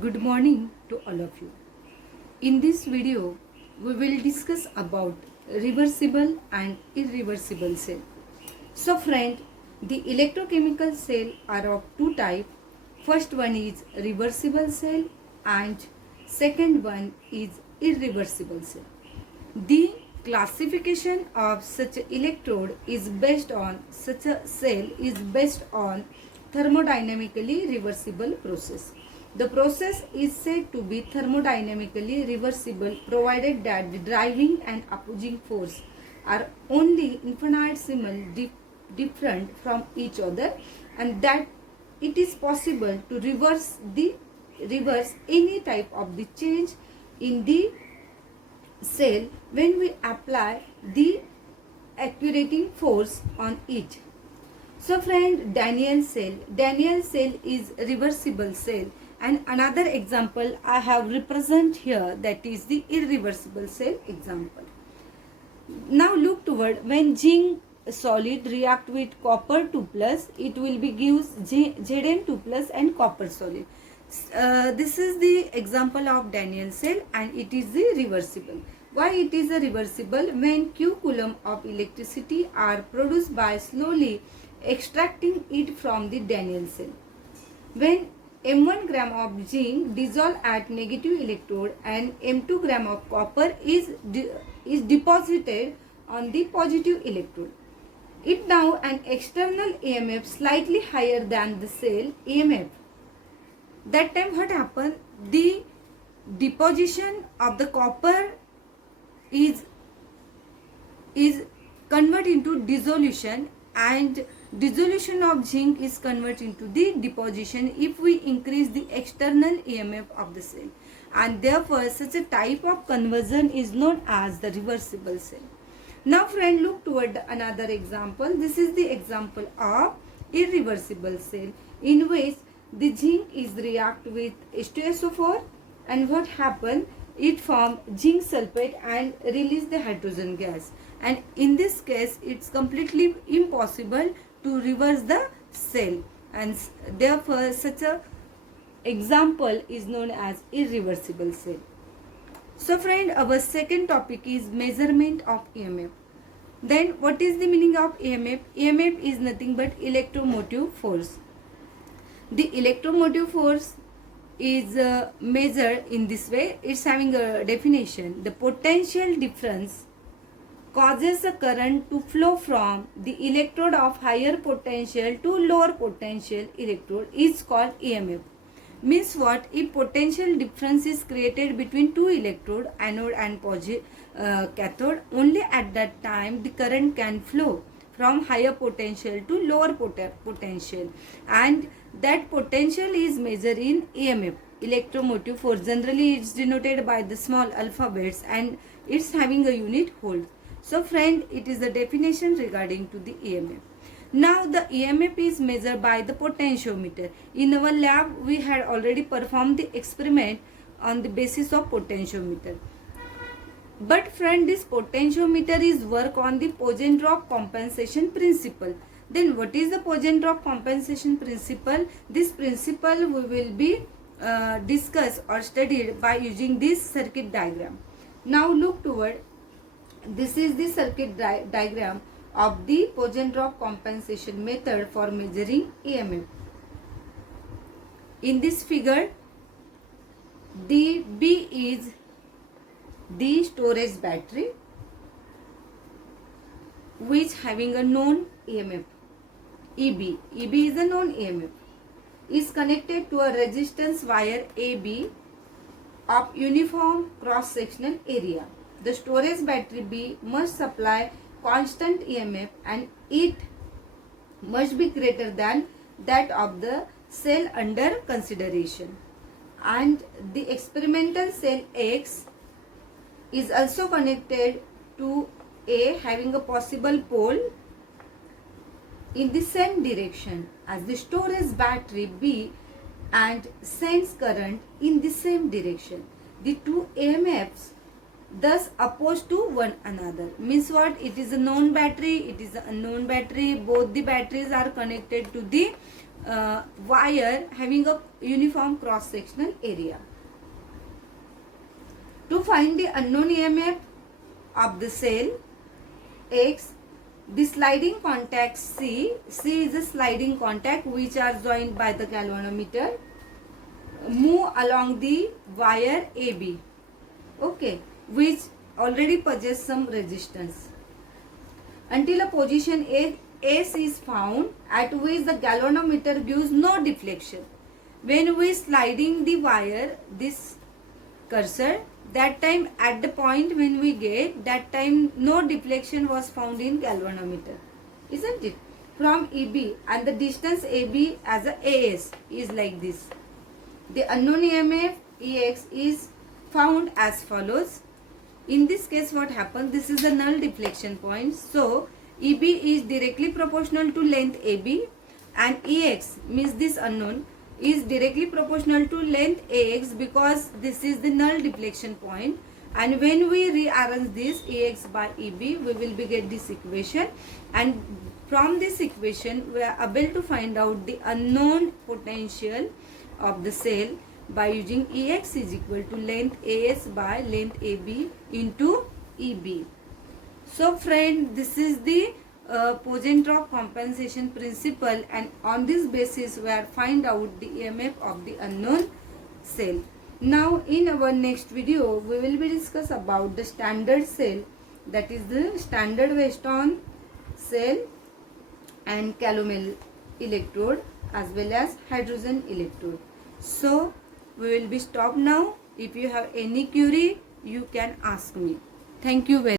Good morning to all of you. In this video, we will discuss about reversible and irreversible cell. So friend, the electrochemical cell are of two types. First one is reversible cell and second one is irreversible cell. The classification of such an electrode is based on such a cell is based on thermodynamically reversible process. The process is said to be thermodynamically reversible provided that the driving and opposing force are only infinitesimal different from each other, and that it is possible to reverse any type of the change in the cell when we apply the accurating force on it. So friend, Daniell cell is reversible cell, and another example I have represent here, that is the irreversible cell example. Now look toward when zinc solid react with copper 2 plus, it will be gives Zn 2 plus and copper solid. This is the example of Daniell cell and it is the reversible. Why it is a reversible? When q coulomb of electricity are produced by slowly extracting it from the Daniell cell. When m1 gram of zinc dissolve at negative electrode and m2 gram of copper is deposited on the positive electrode. If now an external EMF slightly higher than the cell EMF, that time what happen? The deposition of the copper is convert into dissolution, and dissolution of zinc is converted into the deposition if we increase the external EMF of the cell, and therefore such a type of conversion is known as the reversible cell. Now friend, look toward another example. This is the example of irreversible cell in which the zinc is react with H2SO4, and what happen? It form zinc sulfate and release the hydrogen gas, and in this case it's completely impossible to reverse the cell, and therefore such a example is known as irreversible cell. So friend, our second topic is measurement of EMF. Then what is the meaning of EMF? EMF is nothing but electromotive force. The electromotive force is measured in this way. It's having a definition. The potential difference causes a current to flow from the electrode of higher potential to lower potential electrode is called EMF. Means what? If potential difference is created between two electrode, anode and cathode, only at that time the current can flow from higher potential to lower potential, and that potential is measured in EMF, electromotive force. Generally it's denoted by the small alphabets and it's having a unit hold. So friend, it is the definition regarding to the EMF. Now the EMF is measured by the potentiometer. In our lab we had already performed the experiment on the basis of potentiometer. But friend, this potentiometer is work on the Poisson-Drop compensation principle. Then what is the Poisson-Drop compensation principle? This principle we will be discussed or studied by using this circuit diagram. Now look toward, this is the circuit diagram of the Poisson-Drop compensation method for measuring EMF. In this figure, the B is the storage battery which having a known EMF. EB is a known EMF, is connected to a resistance wire AB of uniform cross sectional area. The storage battery B must supply constant EMF and it must be greater than that of the cell under consideration. And the experimental cell X is also connected to A having a possible pole in the same direction as the storage battery B and sends current in the same direction. The two EMFs thus opposed to one another. Means what? It is a known battery, it is an unknown battery. Both the batteries are connected to the wire having a uniform cross sectional area. To find the unknown EMF of the cell X, the sliding contact C is a sliding contact which are joined by the galvanometer, move along the wire AB, okay, which already possess some resistance, until a position S is found at which the galvanometer gives no deflection. When we sliding the wire, this cursor, that time at the point when we get, that time no deflection was found in galvanometer, isn't it? From EB, and the distance AB as a AS is like this. The unknown EMF EX is found as follows. In this case what happens, this is the null deflection point, so EB is directly proportional to length AB, and EX means this unknown is directly proportional to length AX, because this is the null deflection point. And when we rearrange this AX by EB, we will be get this equation, and from this equation we are able to find out the unknown potential of the cell by using EX is equal to length AS by length AB into EB. So friend, this is the Poisson-Tropsch compensation principle, and on this basis we are find out the EMF of the unknown cell. Now in our next video we will be discuss about the standard cell, that is the standard Weston cell and calomel electrode as well as hydrogen electrode. So we will be stopped now. If you have any query, you can ask me. Thank you very much.